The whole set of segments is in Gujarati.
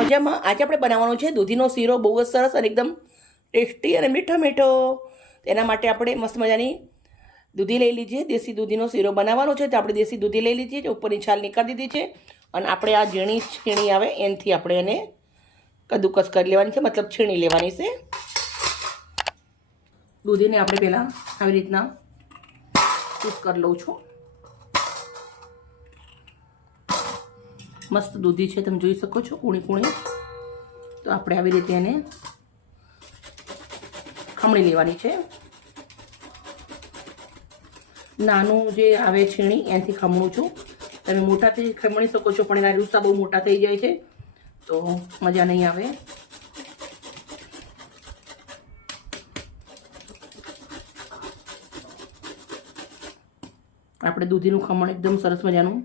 મજામાં? આજે આપણે બનાવવાનો છે દૂધીનો શીરો, બહુ જ સરસ અને એકદમ ટેસ્ટી અને મીઠો મીઠો. તેના માટે આપણે મસ્ત મજાની દૂધી લઈ લીધી છે. દેશી દૂધીનો શીરો બનાવવાનો છે તો આપણે દેશી દૂધી લઈ લીધી છે, ઉપરની છાલ નીકાળી દીધી છે અને આપણે આ ઝીણી છીણી આવે એનાથી આપણે એને કદ્દુકસ કરી લેવાની છે, મતલબ છીણી લેવાની છે. દૂધીને આપણે પહેલાં આવી રીતના પીસ કરી લઉં છું. મસ્ત દૂધી છે, તમે જોઈ શકો છો, કૂણી કૂણી. તો આપણે આવી રીતે એને ખમણી લેવાની છે. નાનું જે આવે છીણી એનાથી ખમણું છું. તમે મોટાથી ખમણી શકો છો, પણ એના રૂસા બહુ મોટા થઈ જાય છે તો મજા નહીં આવે. આપણે દૂધીનું ખમણ એકદમ સરસ મજાનું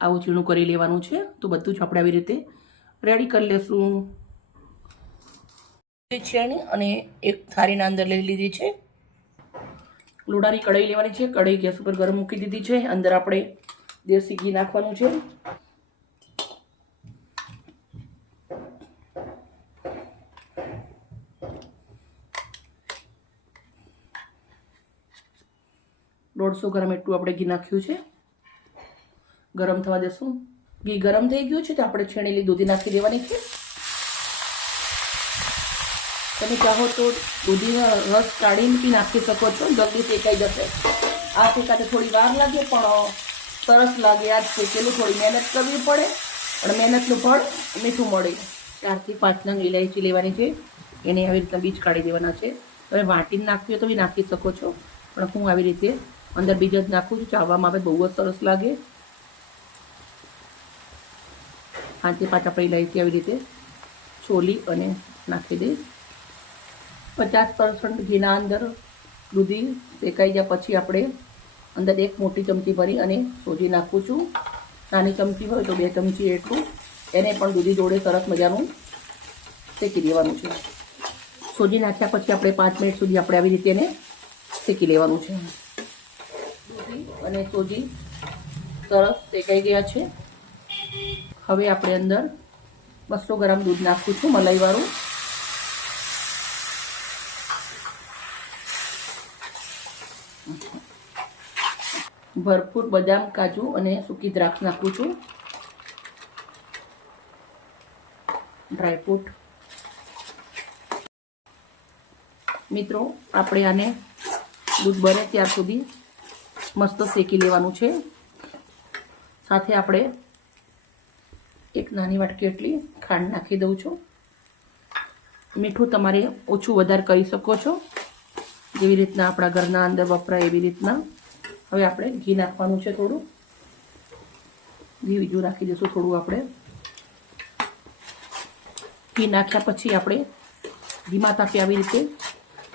આવું ઝીણું કરી લેવાનું છે. તો બધું જ આપણે આવી રીતે રેડી કરી લેશું. છેણી અને એક થાળીના અંદર લઈ લીધી છે. લોડાની કઢાઈ લેવાની છે. કઢાઈ ગેસ ઉપર ગરમ મૂકી દીધી છે. અંદર આપણે દેશી ઘી નાખવાનું છે. $150 ગ્રામ એટલું આપણે ઘી નાખ્યું છે. ગરમ થવા દેશું. ઘી ગરમ થઈ ગયું છે તો આપણે છીણેલી દૂધી નાખી દેવાની છે. તમે ચાહો તો દૂધીનો રસ કાઢીને બી નાખી શકો છો, જલ્દી શેકાઈ જશે. આ શેકાતે થોડી વાર લાગે પણ સરસ લાગે. આ શેકેલું થોડી મહેનત કરવી પડે પણ મહેનતનું ફળ મીઠું મળે. 4 થી 5 નંગ ઇલાયચી લેવાની છે, એને આવી રીતના બીજ કાઢી દેવાના છે. તમે વાટીને નાખવી હોય તો બી નાખી શકો છો, પણ હું આવી રીતે અંદર બીજ જ નાખું છું. ચાવવામાં આવે બહુ જ સરસ લાગે. 5 થી 5 આપણે ઇલાયચી આવી રીતે છોલી અને નાખી દઈશ. 50% ઘીના અંદર દૂધી શેકાઈ ગયા પછી આપણે અંદર 1 મોટી ચમચી ભરી અને સોજી નાખું છું. નાની ચમચી હોય તો 2 ચમચી એટલું. એને પણ દૂધી જોડે સરસ મજાનું શેકી દેવાનું છે. સોજી નાખ્યા પછી આપણે 5 મિનિટ સુધી આપણે આવી રીતે એને શેકી લેવાનું છે. દૂધી અને સોજી સરસ શેકાઈ ગયા છે. હવે આપણે અંદર 200 ગ્રામ દૂધ નાખું છું, મલાઈવાળું. ભરપૂર બદામ, કાજુ અને સૂકી દ્રાક્ષ નાખું છું. ડ્રાયફ્રૂટ. મિત્રો, આપણે આને દૂધ બને ત્યાર સુધી મસ્ત શેકી લેવાનું છે. સાથે આપણે 1 નાની વાટકી એટલી ખાંડ નાખી દઉં છું. મીઠું તમારે ઓછું વધારે કરી શકો છો, જેવી રીતના આપણા ઘરના અંદર વપરાય એવી રીતના. હવે આપણે ઘી નાખવાનું છે. થોડું ઘી બીજું નાખી દઈશું. થોડું આપણે ઘી નાખ્યા પછી આપણે ધીમા તાપે આવી રીતે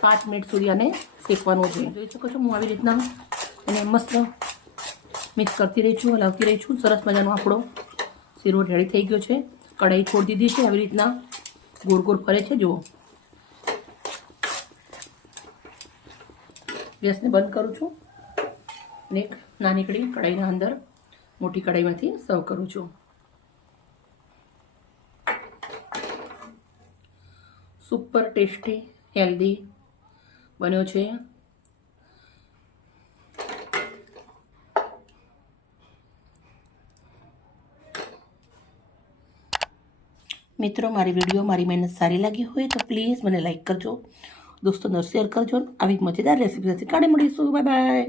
5 મિનિટ સુધી આને શેકવાનું છે. જોઈ શકો છો, હું આવી રીતના એને મસ્ત મિક્સ કરતી રહી છું, હલાવતી રહી છું. સરસ મજાનો આપણો શીરો રેડી થઈ ગયો છે. કઢાઈ છોડી દીધી છે, આવી રીતના ગોળ ગોળ ફરે છે. જુઓ, ગેસને બંધ કરું છું અને એક નાનીકડી કઢાઈના અંદર મોટી કઢાઈમાંથી સર્વ કરું છું. સુપર ટેસ્ટી હેલ્ધી બન્યો છે. મિત્રો, મારી વિડીયો, મારી મહેનત સારી લાગી હોય તો પ્લીઝ મને લાઈક કરજો, દોસ્તોને શેર કરજો. આવી મજેદાર રેસીપી સાથે કાઢી મળીશું. Bye bye.